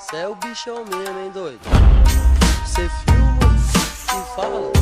Cê é o bichão mesmo, hein, doido? Você filma e fala.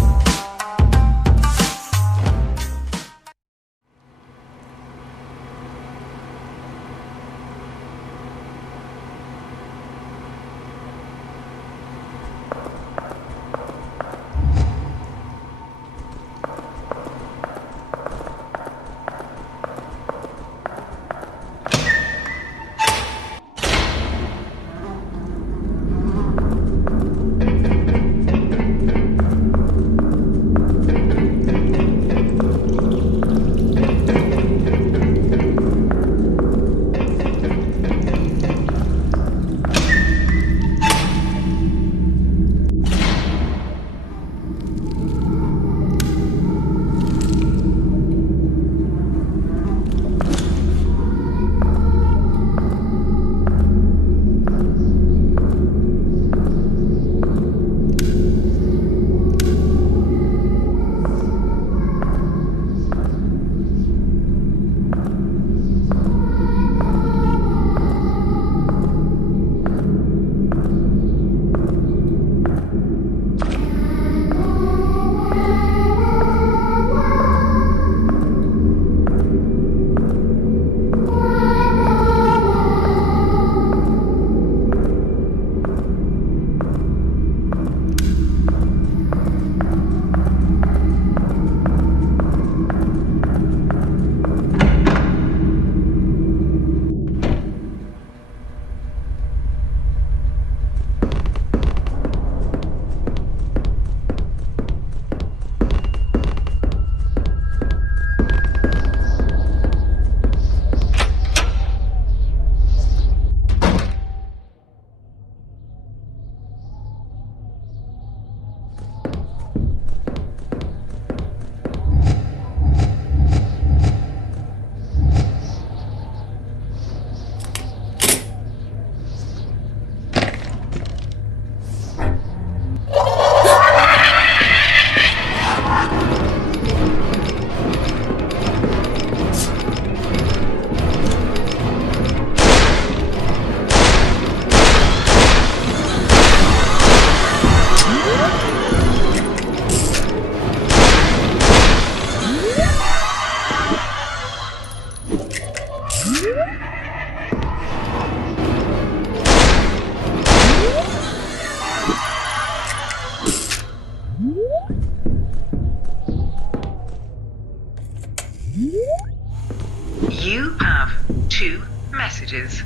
You have 2 messages.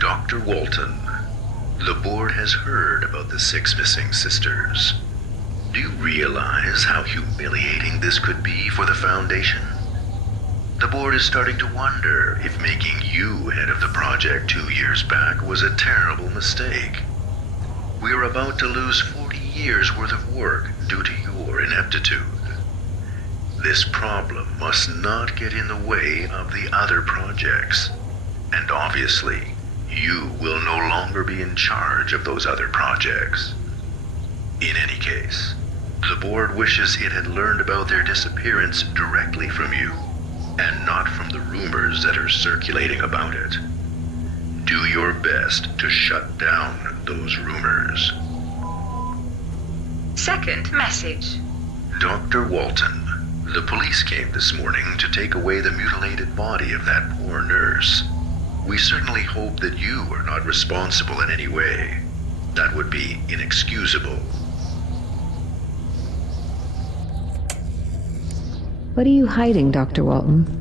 Dr. Walton, the board has heard about the 6 missing sisters. Do you realize how humiliating this could be for the Foundation? The board is starting to wonder if making you head of the project 2 years back was a terrible mistake. We are about to lose 40 years worth of work due to your ineptitude. This problem must not get in the way of the other projects. And obviously, you will no longer be in charge of those other projects. In any case, the board wishes it had learned about their disappearance directly from you, and not from the rumors that are circulating about it. Do your best to shut down those rumors. Second message. Dr. Walton, the police came this morning to take away the mutilated body of that poor nurse. We certainly hope that you are not responsible in any way. That would be inexcusable. What are you hiding, Dr. Walton?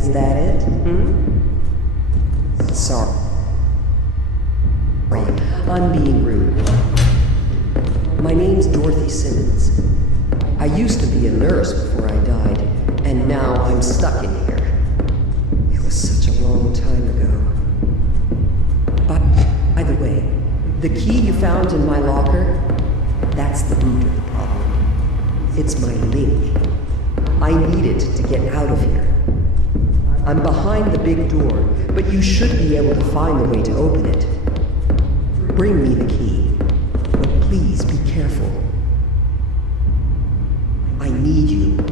Is that it? Sorry. I'm being rude. My name's Dorothy Simmons. I used to be a nurse before I died, and now I'm stuck in here. It was such a long time ago. By the way, the key you found in my locker, that's the root of the problem. It's my link. I need it to get out of here. I'm behind the big door, but you should be able to find the way to open it. Bring me the key, but please be careful. I need you.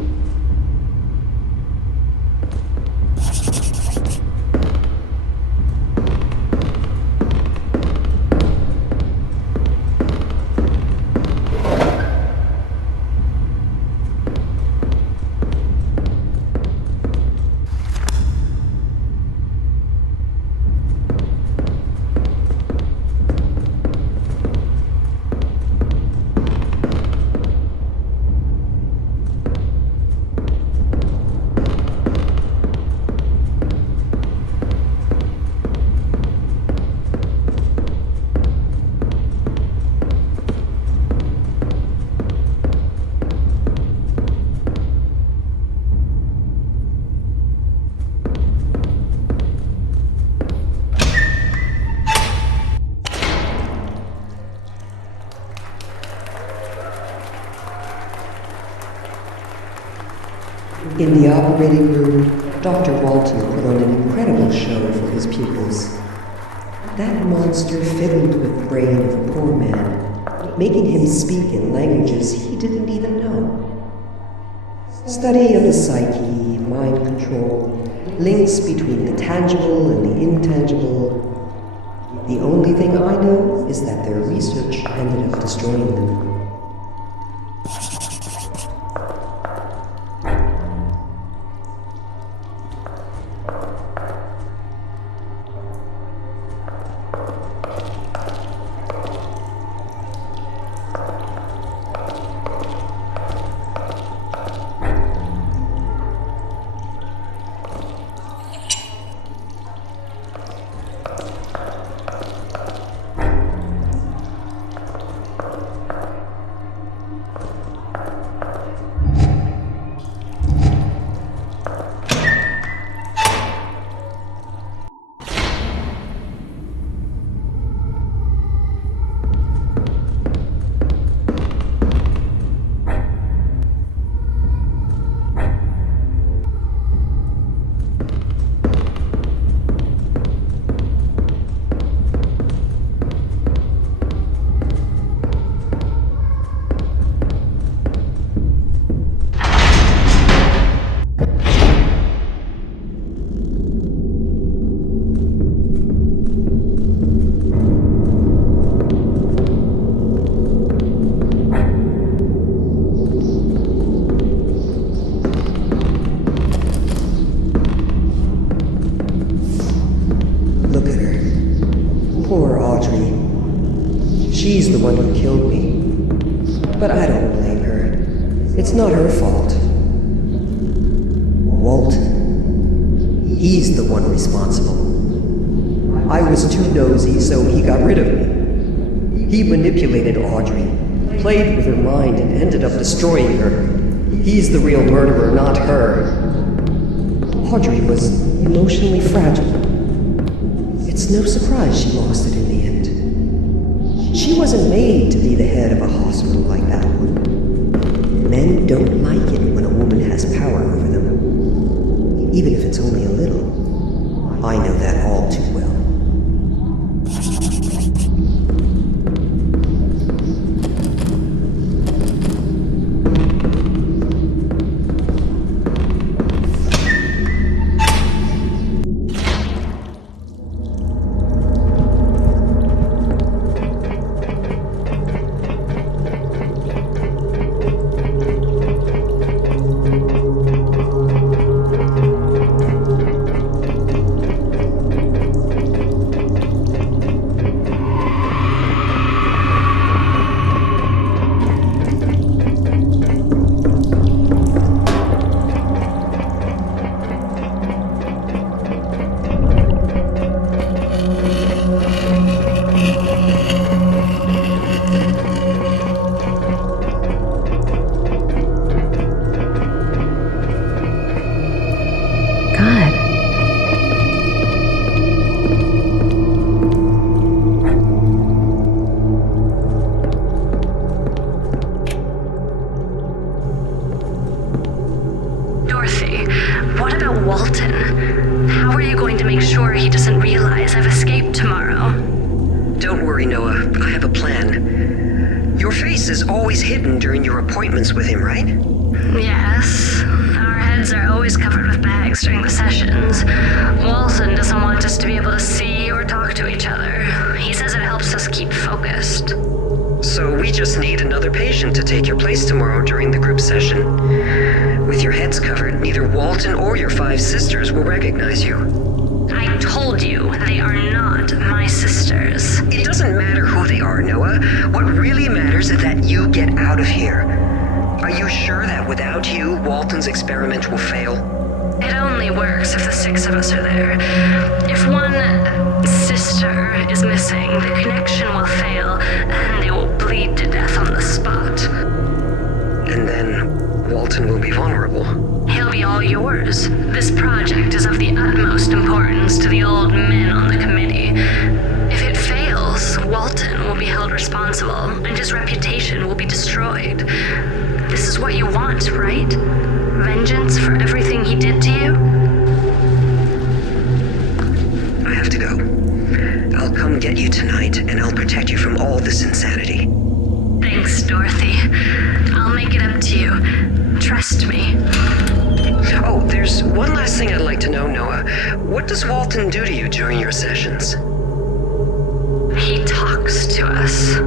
In the operating room, Dr. Walton put on an incredible show for his pupils. That monster fiddled with the brain of a poor man, making him speak in languages he didn't even know. Study of the psyche, mind control, links between the tangible and the intangible. The only thing I know is that their research ended up destroying them. She's the one who killed me. But I don't blame her. It's not her fault. Walt, he's the one responsible. I was too nosy, so he got rid of me. He manipulated Audrey, played with her mind, and ended up destroying her. He's the real murderer, not her. Audrey was emotionally fragile. It's no surprise she lost it in the end. She wasn't made to be the head of a hospital like that one. Men don't like it when a woman has power over them, even if it's only a little. I know that all too well. Don't worry, Noah. I have a plan. Your face is always hidden during your appointments with him, right? Yes. Our heads are always covered with bags during the sessions. Walton doesn't want us to be able to see or talk to each other. He says it helps us keep focused. So we just need another patient to take your place tomorrow during the group session. With your heads covered, neither Walton or your 5 sisters will recognize you. I told you, they are not my sisters. It doesn't matter who they are, Noah. What really matters is that you get out of here. Are you sure that without you, Walton's experiment will fail? It only works if the 6 of us are there. If one sister is missing, the connection will fail, and they will bleed to death on the spot. And then Walton will be vulnerable. He'll be all yours. This project is of the utmost importance to the old men on the committee. If it fails, Walton will be held responsible, and his reputation will be destroyed. This is what you want, right? Vengeance for everything he did to you? I have to go. I'll come get you tonight, and I'll protect you from all this insanity. Thanks, Dorothy. I'll make it up to you. Trust me. Oh, there's one last thing I'd like to know, Noah. What does Walton do to you during your sessions? He talks to us.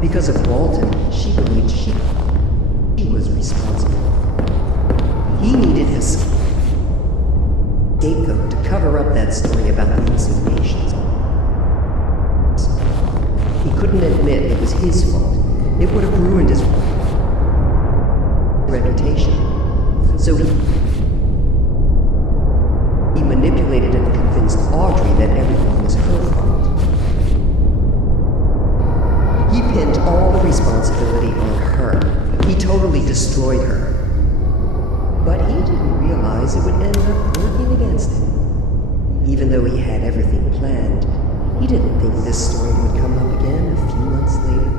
Because of Walton, she believed she was responsible. He needed a scapegoat to cover up that story about the missing patients. He couldn't admit it was his fault. It would have ruined his reputation. So he manipulated and convinced Audrey that everything was her fault. He pinned all the responsibility on her. He totally destroyed her. But he didn't realize it would end up working against him. Even though he had everything planned, he didn't think this story would come up again a few months later.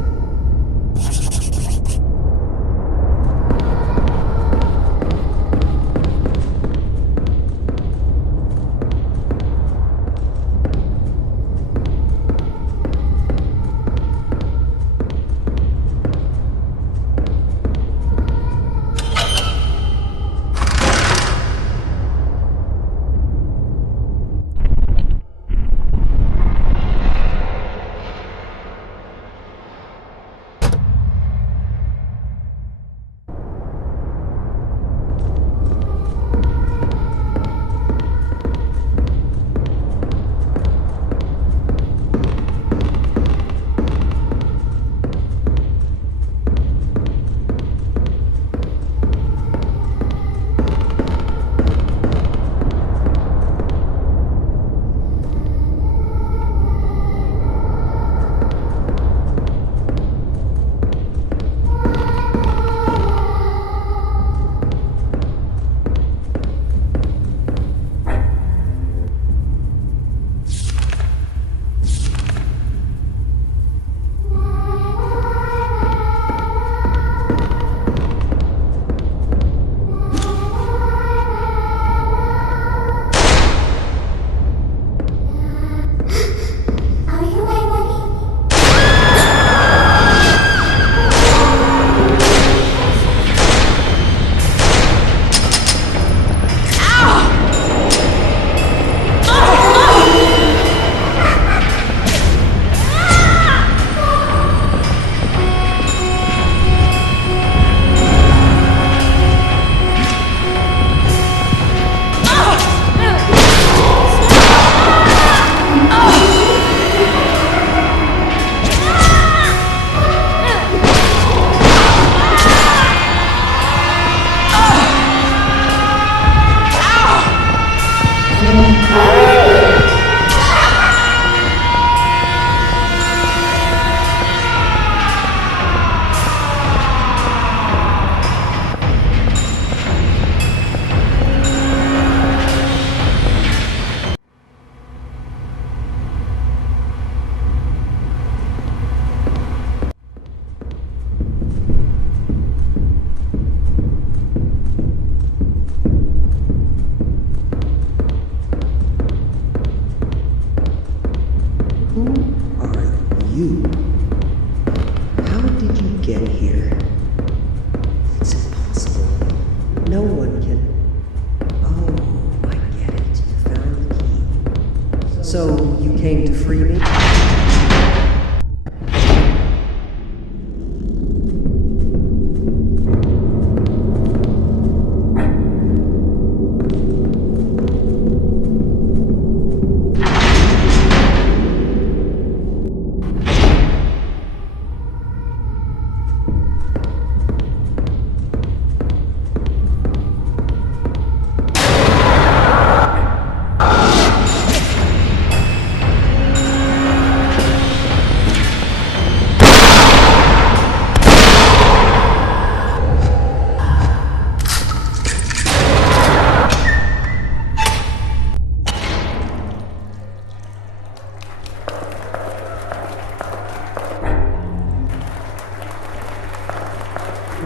So, you came to free me?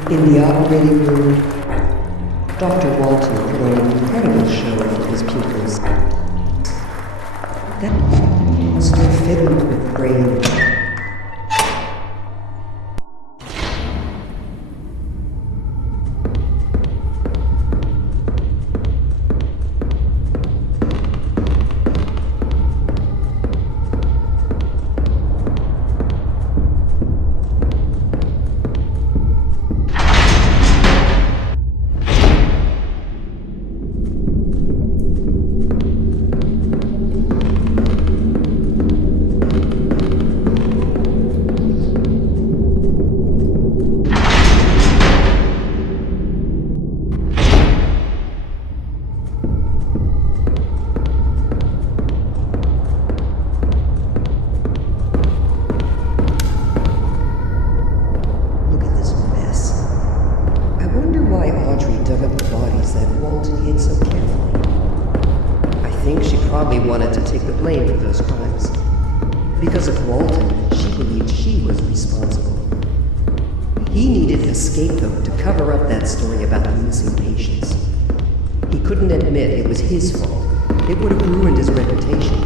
In the operating room, Dr. Walton put on an incredible show for his pupils. That monster filled with brain. Wanted to take the blame for those crimes. Because of Walton, she believed she was responsible. He needed a scapegoat to cover up that story about the missing patients. He couldn't admit it was his fault. It would have ruined his reputation.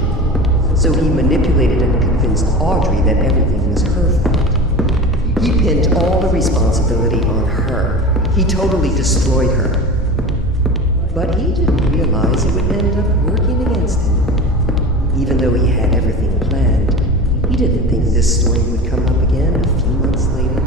So he manipulated and convinced Audrey that everything was her fault. He pinned all the responsibility on her. He totally destroyed her. But he didn't realize it would end up working against him. Even though he had everything planned, he didn't think this story would come up again a few months later.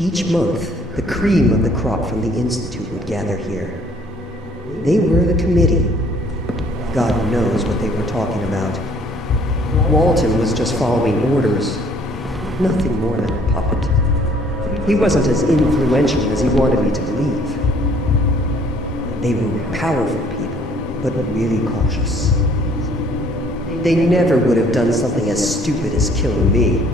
Each month, the cream of the crop from the Institute would gather here. They were the committee. God knows what they were talking about. Walton was just following orders, nothing more than a puppet. He wasn't as influential as he wanted me to believe. They were powerful people, but really cautious. They never would have done something as stupid as killing me.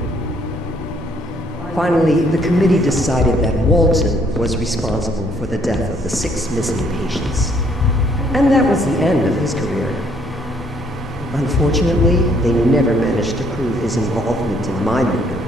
Finally, the committee decided that Walton was responsible for the death of the 6 missing patients. And that was the end of his career. Unfortunately, they never managed to prove his involvement in my murder.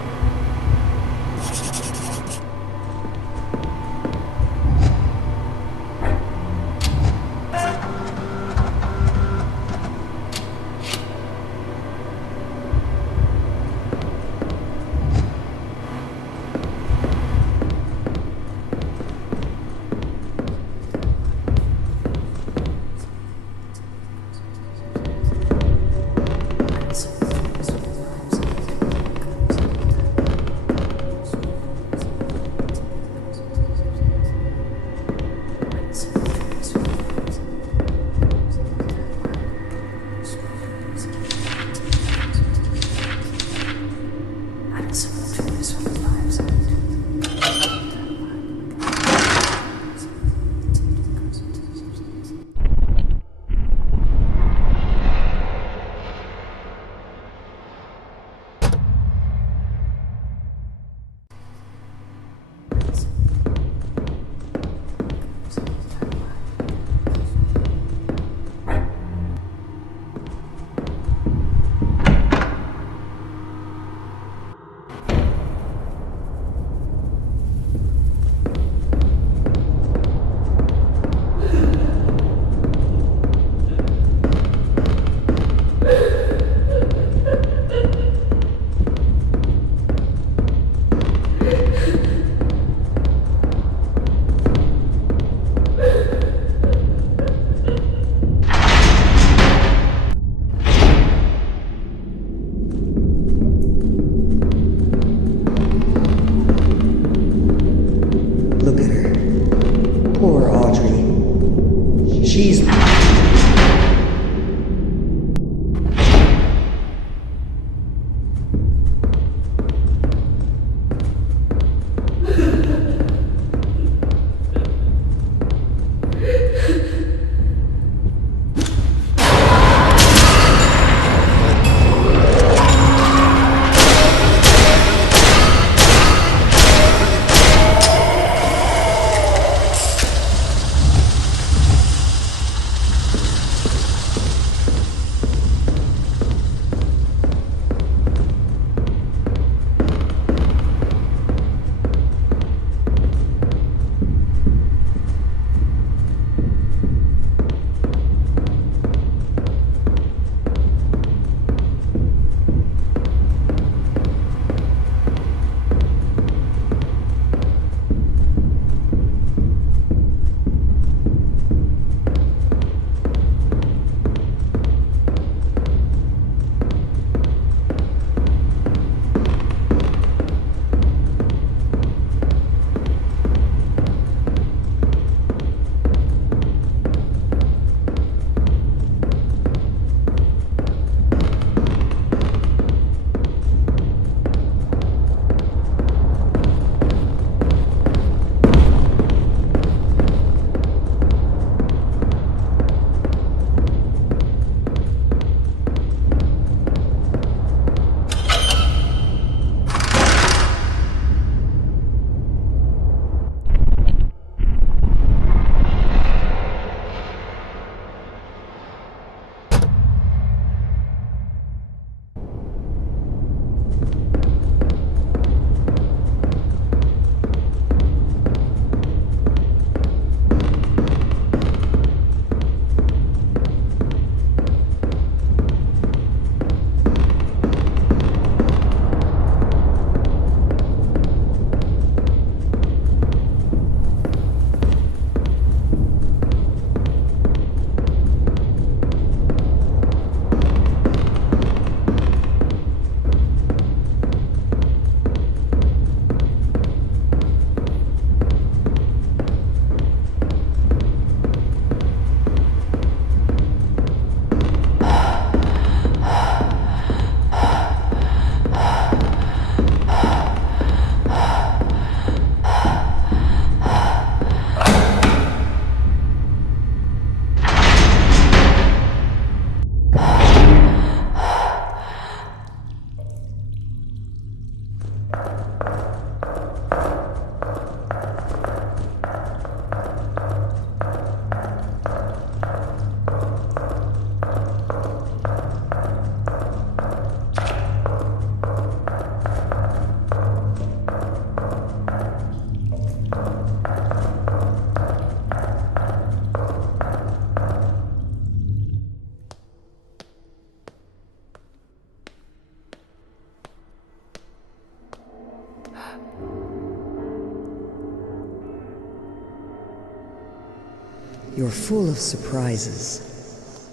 You're full of surprises.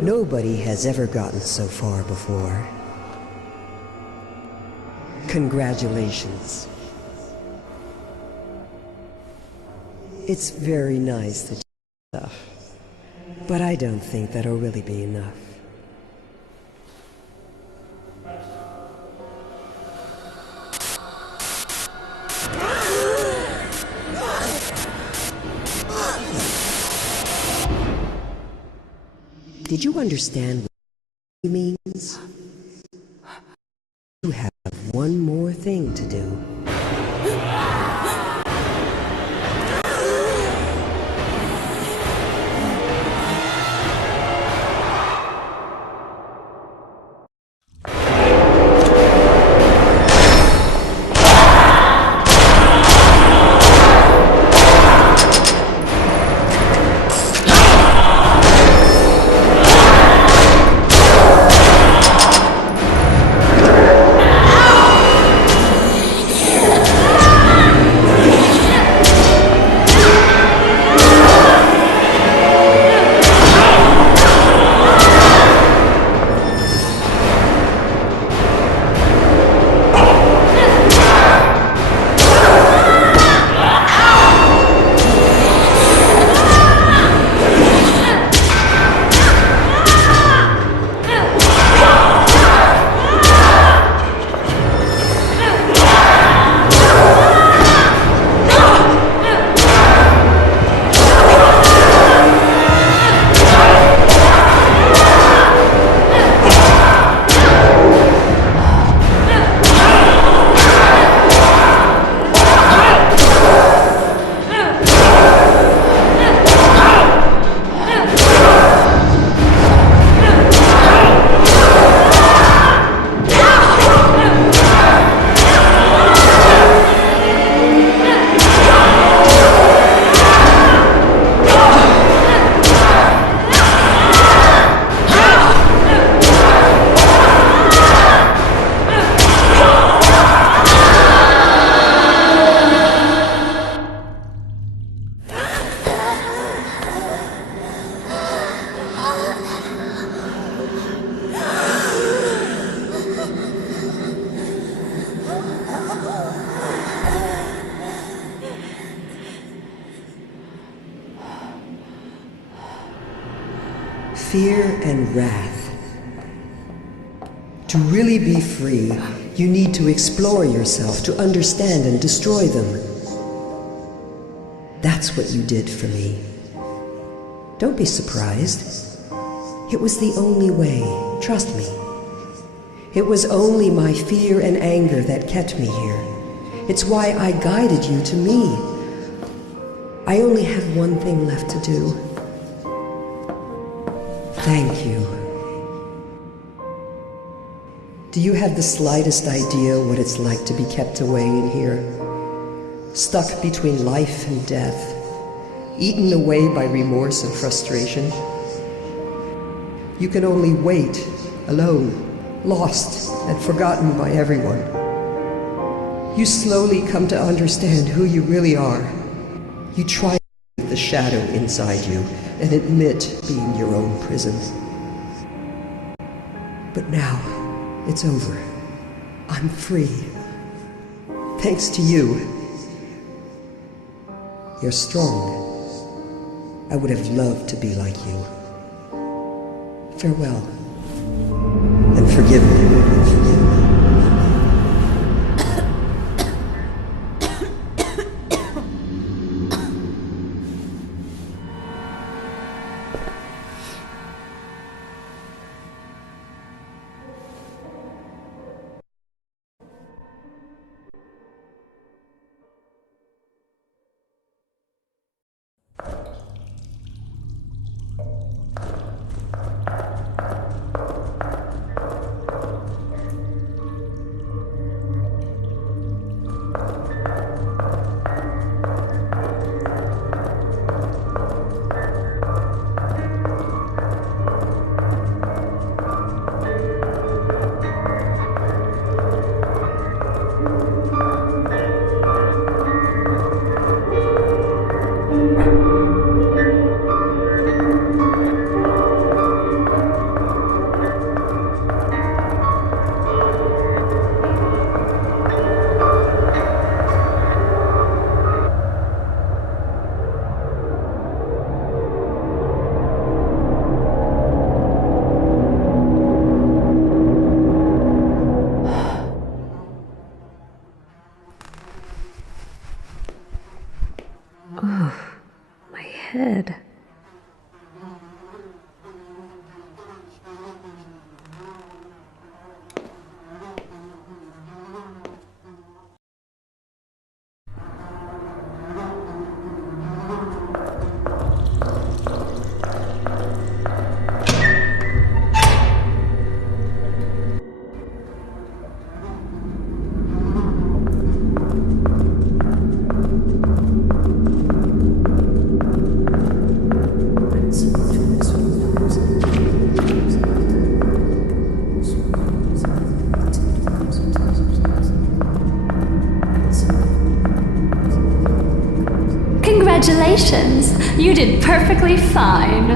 Nobody has ever gotten so far before. Congratulations. It's very nice that you stuff, but I don't think that'll really be enough. Did you understand what he means? You have one more thing to do. Fear and wrath. To really be free, you need to explore yourself, to understand and destroy them. That's what you did for me. Don't be surprised. It was the only way, trust me. It was only my fear and anger that kept me here. It's why I guided you to me. I only have one thing left to do. Thank you. Do you have the slightest idea what it's like to be kept away in here? Stuck between life and death, eaten away by remorse and frustration. You can only wait, alone, lost and forgotten by everyone. You slowly come to understand who you really are. You try to leave the shadow inside you and admit being your own prison. But now, it's over. I'm free. Thanks to you. You're strong. I would have loved to be like you. Farewell. And forgive me. head. Congratulations! You did perfectly fine.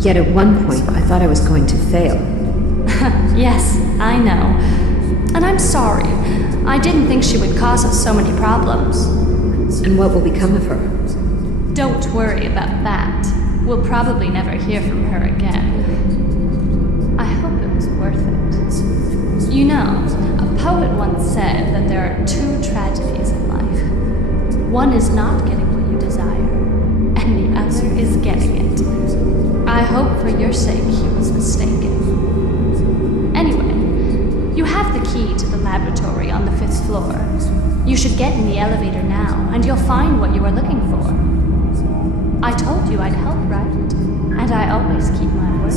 Yet at one point, I thought I was going to fail. Yes, I know. And I'm sorry. I didn't think she would cause us so many problems. And what will become of her? Don't worry about that. We'll probably never hear from her again. I hope it was worth it. You know, a poet once said that there are two tragedies in life. One is not getting what you desire, and the other is getting it. I hope for your sake he was mistaken. Anyway, you have the key to the laboratory on the 5th floor. You should get in the elevator now, and you'll find what you are looking for. I told you I'd help, right? And I always keep my word.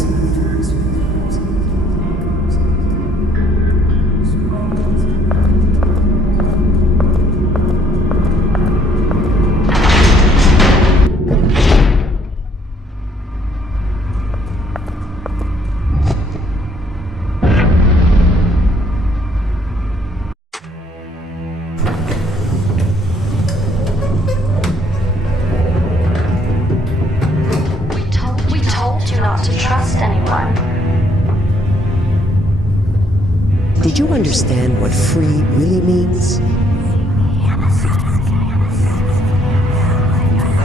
To trust anyone. Did you understand what free really means?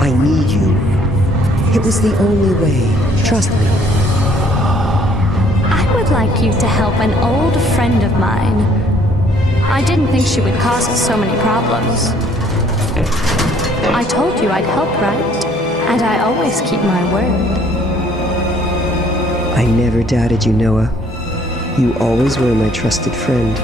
I need you. It was the only way. Trust me. I would like you to help an old friend of mine. I didn't think she would cause us so many problems. I told you I'd help, right? And I always keep my word. I never doubted you, Noah. You always were my trusted friend.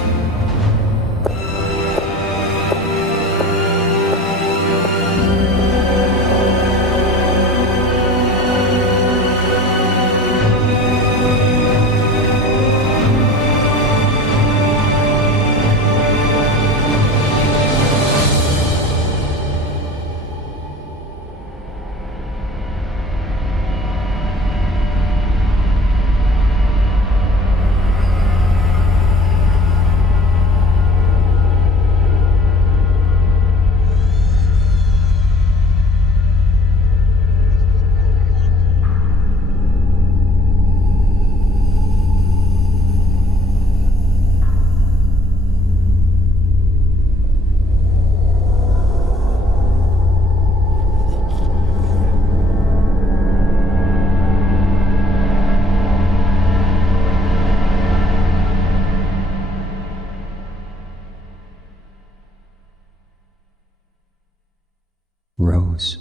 Rose,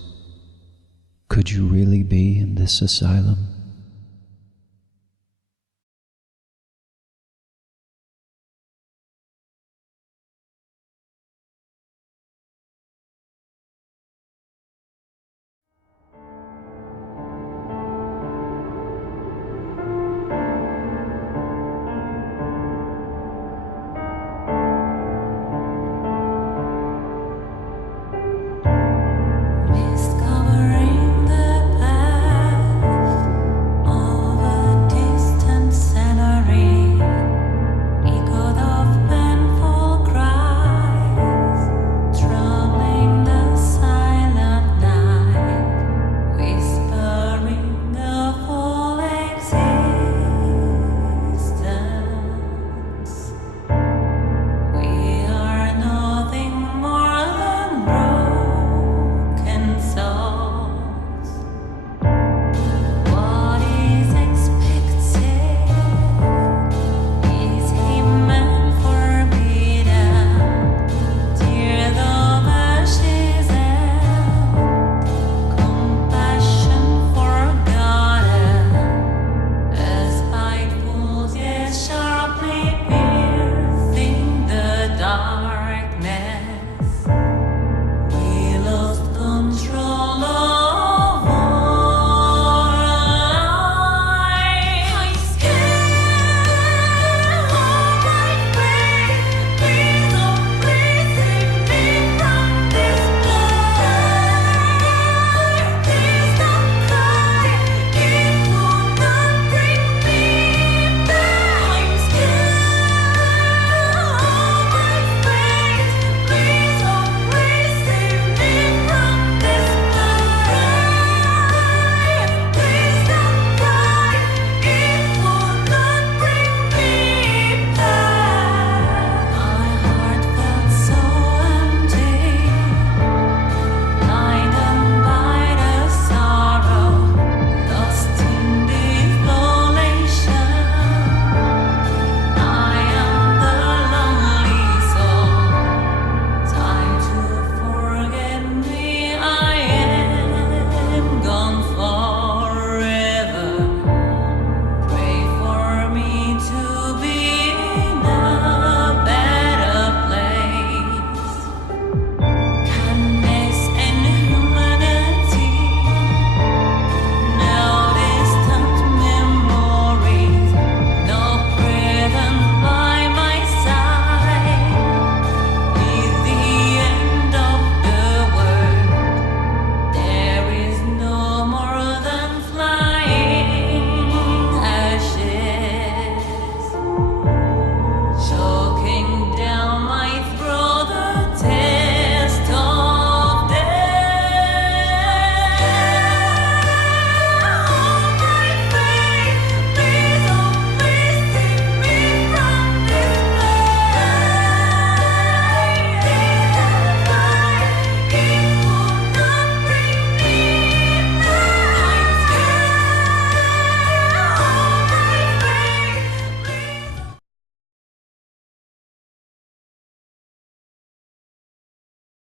could you really be in this asylum?